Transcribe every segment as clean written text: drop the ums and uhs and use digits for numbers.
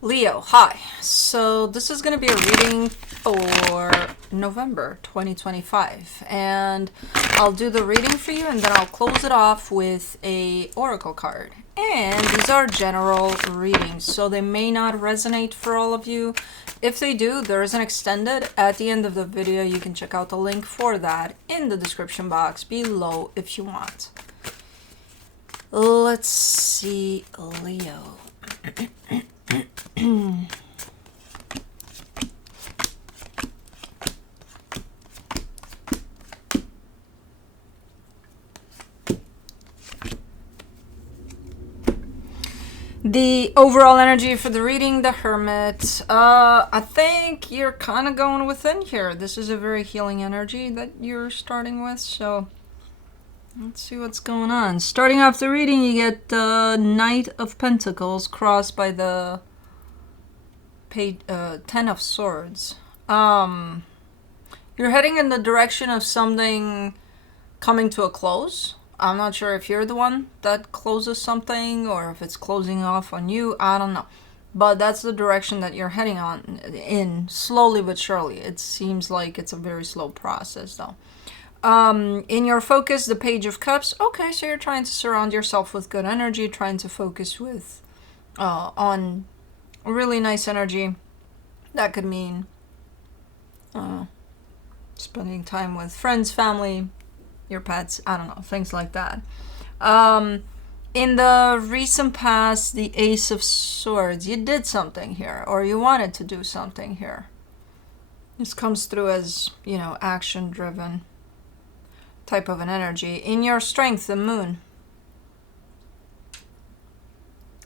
Leo, hi. So this is going to be a reading for November 2025, and I'll do the reading for you and then I'll close it off with a oracle card. And these are general readings, so they may not resonate for all of you. If they do, there is an extended at the end of the video. You can check out the link for that in the description box below if you want. Let's see, Leo. The overall energy for the reading, the Hermit. I think you're kind of going within here. This is a very healing energy that you're starting with, so let's see what's going on. Starting off the reading, you get the Knight of Pentacles crossed by the Ten of Swords. You're heading in the direction of something coming to a close. I'm not sure if you're the one that closes something or if it's closing off on you. I don't know. But that's the direction that you're heading in, slowly but surely. It seems like it's a very slow process, though. In your focus, the Page of Cups. Okay, so you're trying to surround yourself with good energy, trying to focus on really nice energy. That could mean spending time with friends, family, your pets, I don't know, things like that. In the recent past, the Ace of Swords, you did something here, or you wanted to do something here. This comes through as, action-driven type of an energy. In your strength, the Moon.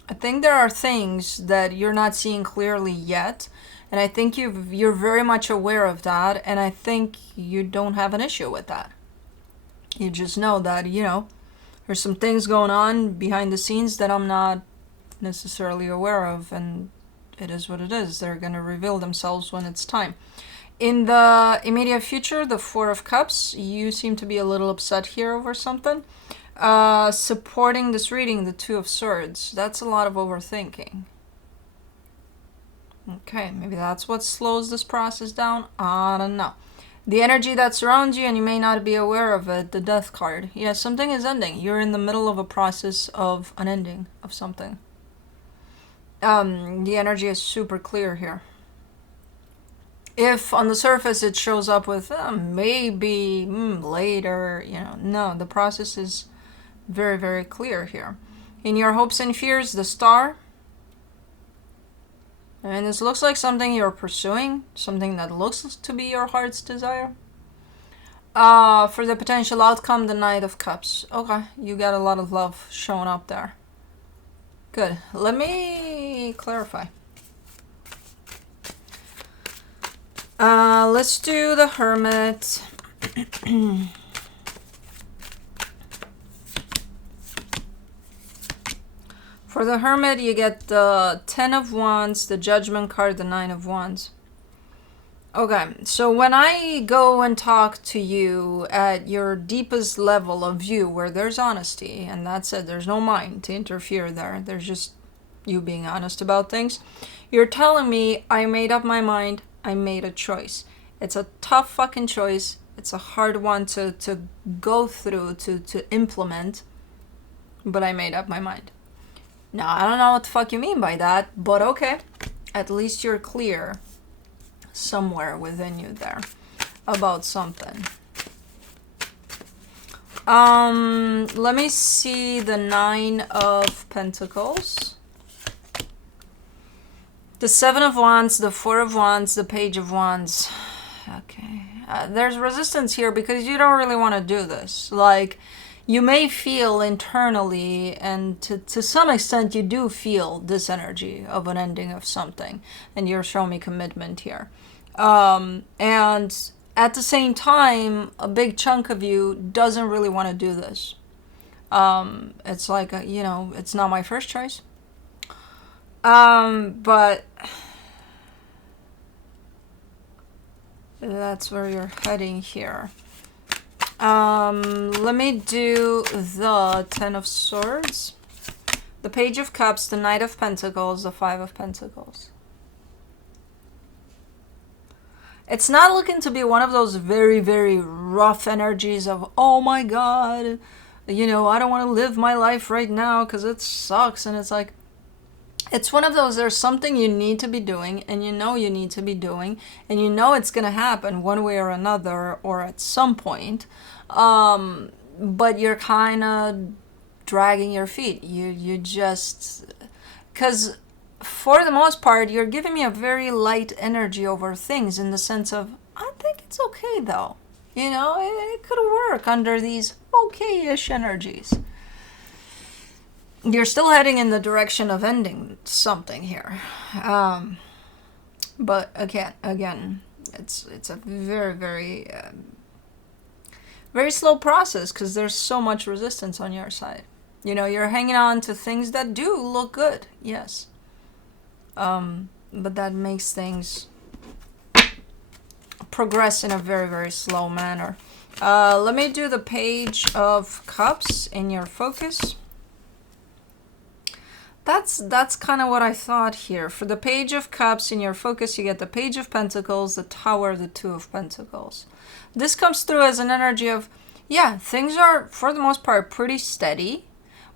I think there are things that you're not seeing clearly yet, and I think you're very much aware of that, and I think you don't have an issue with that. You just know that, there's some things going on behind the scenes that I'm not necessarily aware of, and it is what it is. They're going to reveal themselves when it's time. In the immediate future, the Four of Cups, you seem to be a little upset here over something. Supporting this reading, the Two of Swords, that's a lot of overthinking. Okay, maybe that's what slows this process down. I don't know. The energy that surrounds you, and you may not be aware of it, the Death card. Yeah, something is ending. You're in the middle of a process of an ending of something. The energy is super clear here. If on the surface it shows up with maybe later, no, the process is very, very clear here. In your hopes and fears, the Star. And this looks like something you're pursuing, something that looks to be your heart's desire. For the potential outcome, the Knight of Cups. Okay, you got a lot of love showing up there. Good. Let me clarify. Let's do the Hermit. For the Hermit, you get the Ten of Wands, the Judgment card, the Nine of Wands. Okay, so when I go and talk to you at your deepest level of you, where there's honesty, and that's it, there's no mind to interfere there, there's just you being honest about things, you're telling me I made up my mind, I made a choice. It's a tough fucking choice, it's a hard one to go through, to implement, but I made up my mind. Now, I don't know what the fuck you mean by that, but okay. At least you're clear somewhere within you there about something. Let me see the Nine of Pentacles. The Seven of Wands, the Four of Wands, the Page of Wands. Okay. There's resistance here because you don't really want to do this. Like, you may feel internally, and to some extent you do feel this energy of an ending of something, and you're showing me commitment here. And at the same time, a big chunk of you doesn't really want to do this. It's like, it's not my first choice. But that's where you're heading here. Let me do the Ten of Swords. the Page of Cups, the Knight of Pentacles, the Five of Pentacles. It's not looking to be one of those very, very rough energies of, oh my God, you know, I don't want to live my life right now because it sucks. And it's like, it's one of those, there's something you need to be doing, and you know you need to be doing, and you know it's going to happen one way or another or at some point. But you're kind of dragging your feet. You just, because for the most part, you're giving me a very light energy over things, in the sense of, I think it's okay though. You know, it could work under these okay-ish energies. You're still heading in the direction of ending something here. But again, it's a very, very, very slow process, because there's so much resistance on your side. You know, you're hanging on to things that do look good, yes. But that makes things progress in a very, very slow manner. Let me do the Page of Cups in your focus. That's kind of what I thought here. For the Page of Cups in your focus, you get the Page of Pentacles, the Tower, the Two of Pentacles. This comes through as an energy of, yeah, things are, for the most part, pretty steady.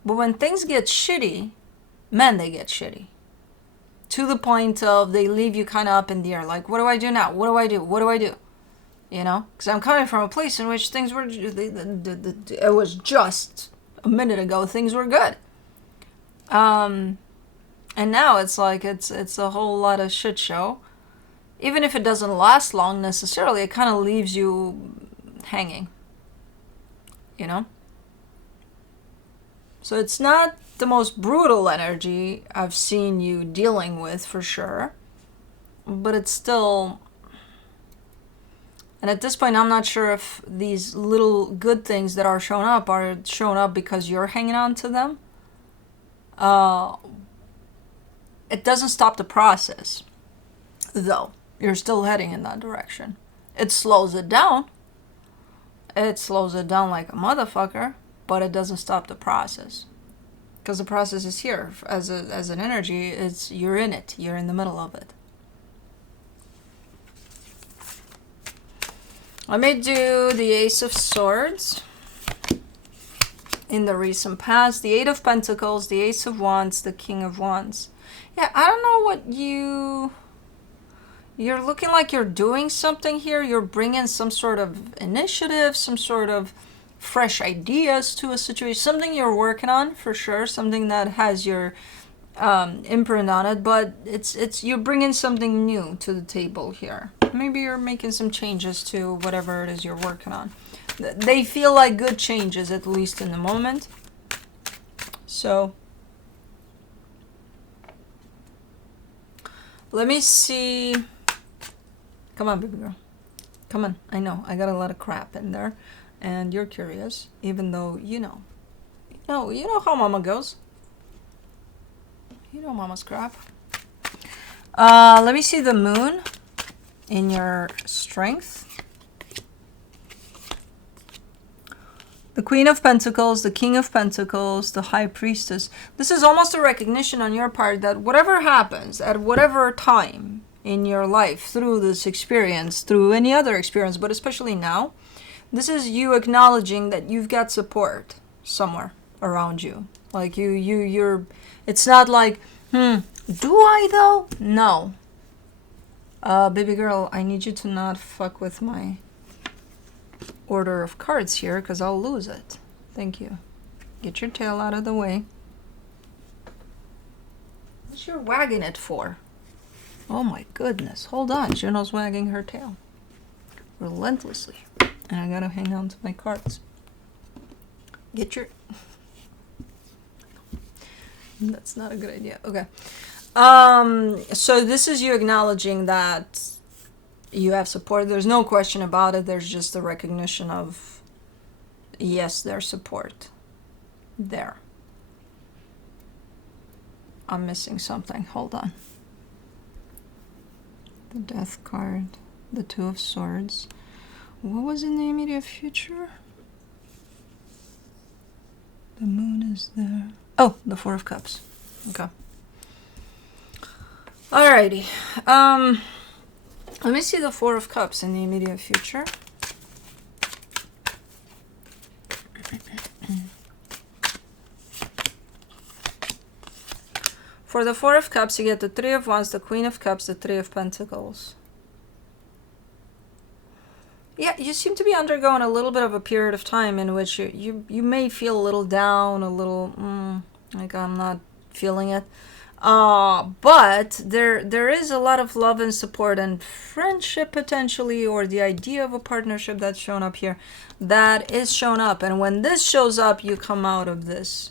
But when things get shitty, man, they get shitty. To the point of they leave you kind of up in the air. Like, what do I do now? What do I do? What do I do? You know? Because I'm coming from a place in which things were, it was just a minute ago, things were good. And now it's like, it's a whole lot of shit show. Even if it doesn't last long necessarily, it kind of leaves you hanging. You know? So it's not the most brutal energy I've seen you dealing with, for sure. But it's still... And at this point, I'm not sure if these little good things that are showing up because you're hanging on to them. It doesn't stop the process, though. You're still heading in that direction. It slows it down. It slows it down like a motherfucker, but it doesn't stop the process. Because the process is here. As an energy, you're in it. You're in the middle of it. Let me do the Ace of Swords. In the recent past, the Eight of Pentacles, the Ace of Wands, the King of Wands. Yeah, I don't know what you're looking like you're doing something here. You're bringing some sort of initiative, some sort of fresh ideas to a situation. Something you're working on, for sure. Something that has your imprint on it. But it's you're bringing something new to the table here. Maybe you're making some changes to whatever it is you're working on. They feel like good changes, at least in the moment. So, let me see. Come on, baby girl. Come on. I know. I got a lot of crap in there. And you're curious, even though you know. You know how mama goes. You know mama's crap. Let me see the moon in your strength. The Queen of Pentacles, the King of Pentacles, the High Priestess. This is almost a recognition on your part that whatever happens at whatever time in your life, through this experience, through any other experience, but especially now, this is you acknowledging that you've got support somewhere around you. Like you're, it's not like, do I though? No. Baby girl, I need you to not fuck with my order of cards here, because I'll lose it. Thank you. Get your tail out of the way. What you're wagging it for? Oh my goodness. Hold on. Juno's wagging her tail. Relentlessly. And I gotta hang on to my cards. Get your... That's not a good idea. Okay. So this is you acknowledging that you have support. There's no question about it. There's just a recognition of, yes, there's support there. I'm missing something. Hold on. The Death card, the Two of Swords. What was in the immediate future? The moon is there. Oh, the Four of Cups. Okay. Alrighty. Let me see the Four of Cups in the immediate future. For the Four of Cups, you get the Three of Wands, the Queen of Cups, the Three of Pentacles. Yeah, you seem to be undergoing a little bit of a period of time in which you may feel a little down, a little, like I'm not feeling it. But there is a lot of love and support and friendship potentially, or the idea of a partnership that's shown up here, that is shown up. And when this shows up, you come out of this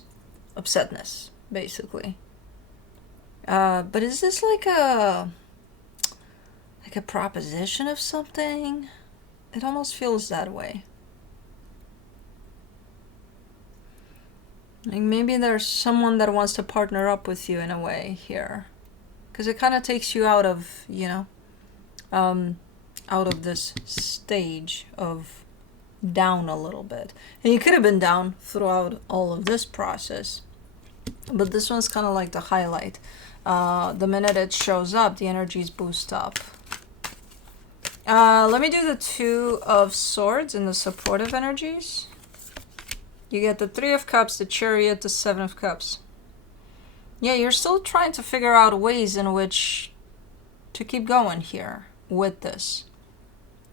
upsetness, basically. But is this like a proposition of something? It almost feels that way. Like maybe there's someone that wants to partner up with you in a way here. Because it kind of takes you out of, you know, out of this stage of down a little bit. And you could have been down throughout all of this process. But this one's kind of like the highlight. The minute it shows up, the energies boost up. Let me do the Two of Swords in the supportive energies. You get the Three of Cups, the Chariot, the Seven of Cups. Yeah, you're still trying to figure out ways in which to keep going here with this.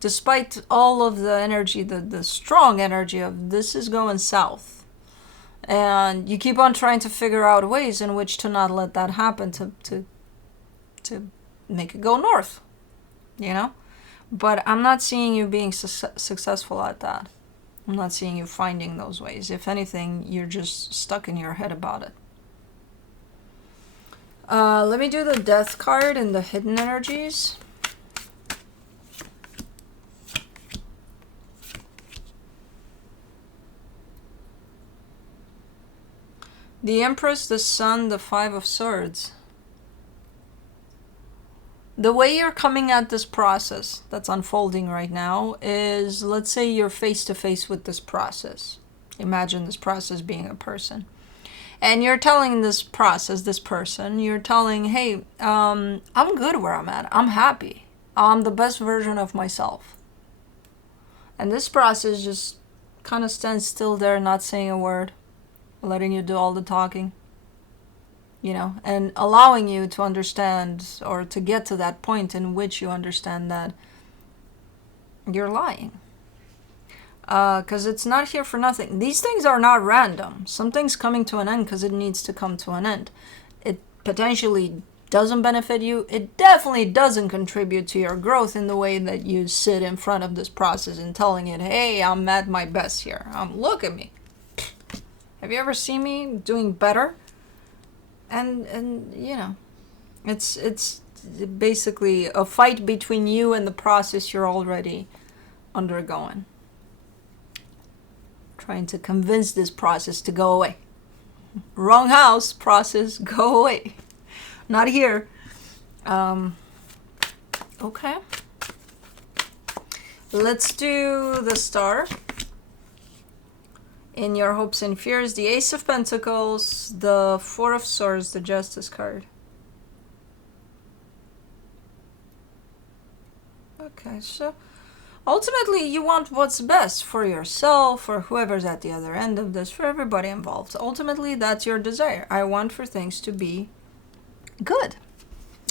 Despite all of the energy, the strong energy of this is going south. And you keep on trying to figure out ways in which to not let that happen, to make it go north, you know? But I'm not seeing you being successful at that. I'm not seeing you finding those ways. If anything, you're just stuck in your head about it. Let me do the Death card in the hidden energies. The Empress, the Sun, the Five of Swords. The way you're coming at this process that's unfolding right now is, let's say you're face to face with this process. Imagine this process being a person. And you're telling this process, this person, you're telling, hey, I'm good where I'm at. I'm happy. I'm the best version of myself. And this process just kind of stands still there, not saying a word, letting you do all the talking. You know, and allowing you to understand, or to get to that point in which you understand that you're lying. Because it's not here for nothing. These things are not random. Something's coming to an end because it needs to come to an end. It potentially doesn't benefit you. It definitely doesn't contribute to your growth in the way that you sit in front of this process and telling it, hey, I'm at my best here. Look at me. Have you ever seen me doing better? And you know, it's basically a fight between you and the process you're already undergoing. Trying to convince this process to go away. Wrong house, process, go away. Not here. Okay. Let's do the Star. In your hopes and fears, the Ace of Pentacles, the Four of Swords, the Justice card. Okay, so ultimately you want what's best for yourself, or whoever's at the other end of this, for everybody involved. Ultimately, that's your desire. I want for things to be good,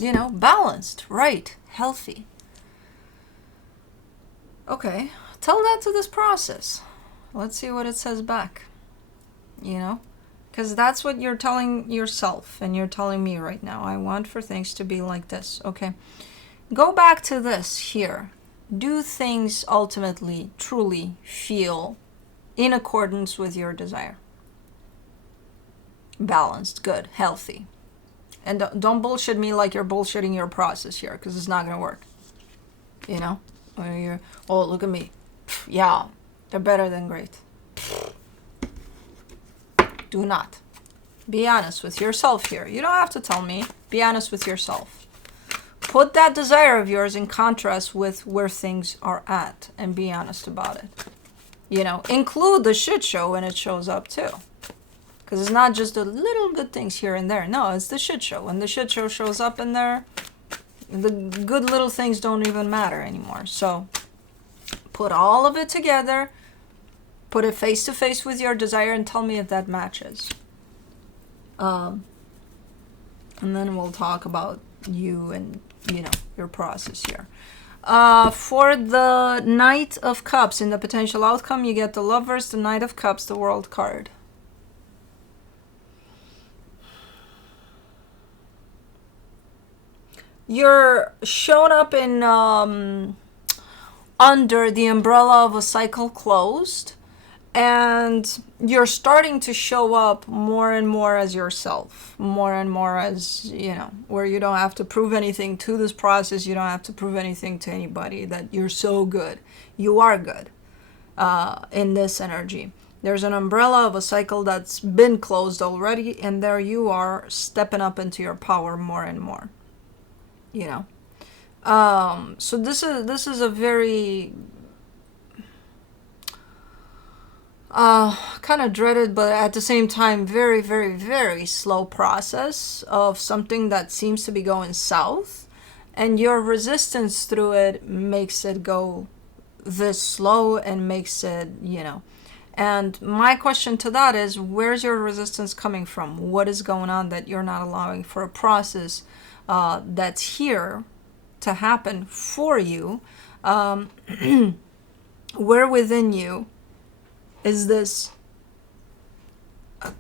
you know, balanced, right, healthy. Okay, tell that to this process. Let's see what it says back, you know, because that's what you're telling yourself and you're telling me right now. I want for things to be like this. Okay, go back to this here. Do things ultimately, truly feel in accordance with your desire? Balanced, good, healthy. And don't bullshit me like you're bullshitting your process here, because it's not going to work. You know, or you're, oh, look at me. Yeah. They're better than great. Do not. Be honest with yourself here. You don't have to tell me. Be honest with yourself. Put that desire of yours in contrast with where things are at and be honest about it. You know, include the shit show when it shows up too. Because it's not just the little good things here and there. No, it's the shit show. When the shit show shows up in there, the good little things don't even matter anymore. So put all of it together, put it face to face with your desire, and tell me if that matches. And then we'll talk about you and, your process here. For the Knight of Cups, in the potential outcome, you get the Lovers, the Knight of Cups, the World card. You're shown up in under the umbrella of a cycle closed, and you're starting to show up more and more as yourself, more and more as, where you don't have to prove anything to this process. You don't have to prove anything to anybody that you're so good. You are good in this energy. There's an umbrella of a cycle that's been closed already, and there you are stepping up into your power more and more. So this is a very kind of dreaded, but at the same time very, very, very slow process of something that seems to be going south, and your resistance through it makes it go this slow and makes it, and my question to that is, where's your resistance coming from? What is going on that you're not allowing for a process that's here to happen for you? Where within you is this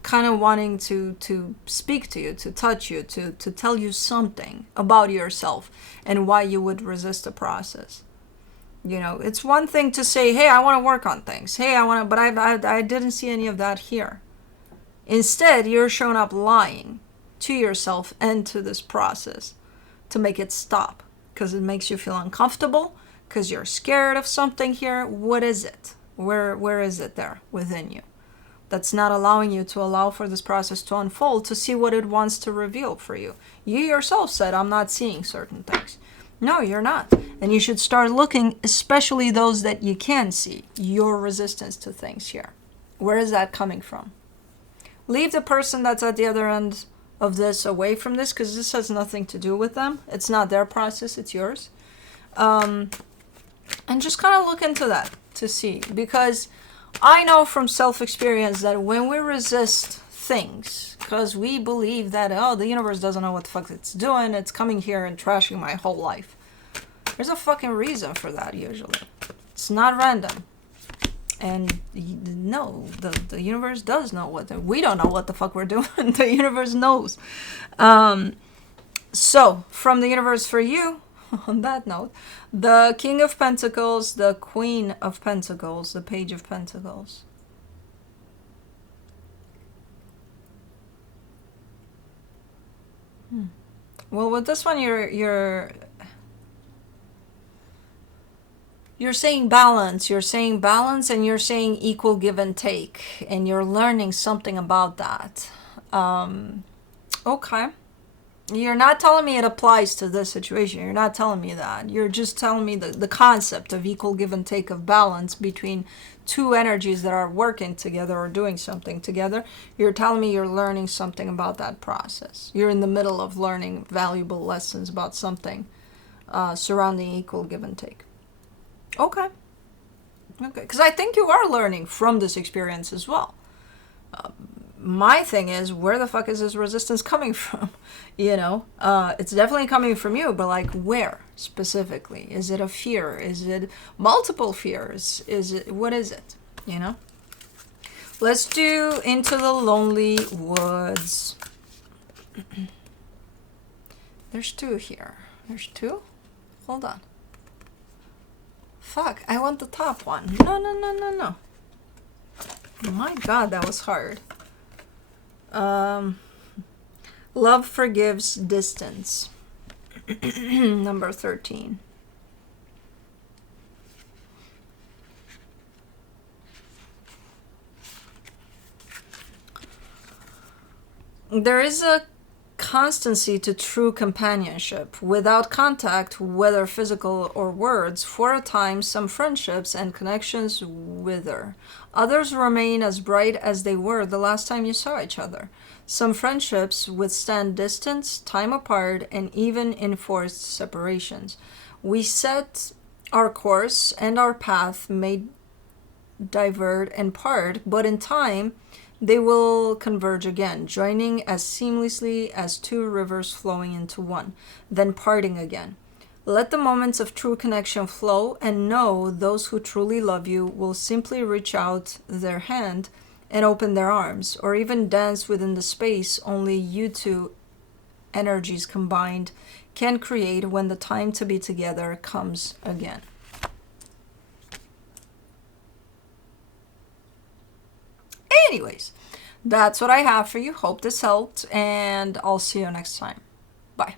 kind of wanting to speak to you, to touch you, to tell you something about yourself and why you would resist the process? It's one thing to say, hey, I want to work on things. Hey, but I didn't see any of that here. Instead, you're showing up lying to yourself and to this process to make it stop, because it makes you feel uncomfortable, because you're scared of something here. What is it? Where is it there within you that's not allowing you to allow for this process to unfold, to see what it wants to reveal for you? You yourself said, I'm not seeing certain things. No, you're not. And you should start looking, especially those that you can see, your resistance to things here. Where is that coming from? Leave the person that's at the other end of this away from this, because this has nothing to do with them. It's not their process, it's yours. And just kind of look into that to see, because I know from self-experience that when we resist things because we believe that, the universe doesn't know what the fuck it's doing, it's coming here and trashing my whole life, there's a fucking reason for that usually. It's not random. And no, the universe does know we don't know what the fuck we're doing. The universe knows. So from the universe for you, on that note, the King of Pentacles, the Queen of Pentacles, the Page of Pentacles. Well, with this one, you're saying balance. You're saying balance, and you're saying equal give and take, and you're learning something about that. Okay. You're not telling me it applies to this situation. You're not telling me that. You're just telling me the concept of equal give and take, of balance between two energies that are working together or doing something together. You're telling me you're learning something about that process. You're in the middle of learning valuable lessons about something surrounding equal give and take. Okay. Because I think you are learning from this experience as well. My thing is, where the fuck is this resistance coming from? It's definitely coming from you, but like where specifically? Is it a fear? Is it multiple fears? What is it? Let's do Into the Lonely Woods. There's two here. There's two? Hold on. Fuck, I want the top one. No. My God, that was hard. Love Forgives Distance. Number 13. There is a constancy to true companionship. Without contact, whether physical or words, for a time some friendships and connections wither. Others remain as bright as they were the last time you saw each other. Some friendships withstand distance, time apart, and even enforced separations. We set our course, and our path may divert and part, but in time they will converge again, joining as seamlessly as two rivers flowing into one, then parting again. Let the moments of true connection flow, and know those who truly love you will simply reach out their hand and open their arms, or even dance within the space only you two energies combined can create when the time to be together comes again. Anyways, that's what I have for you. Hope this helped, and I'll see you next time. Bye.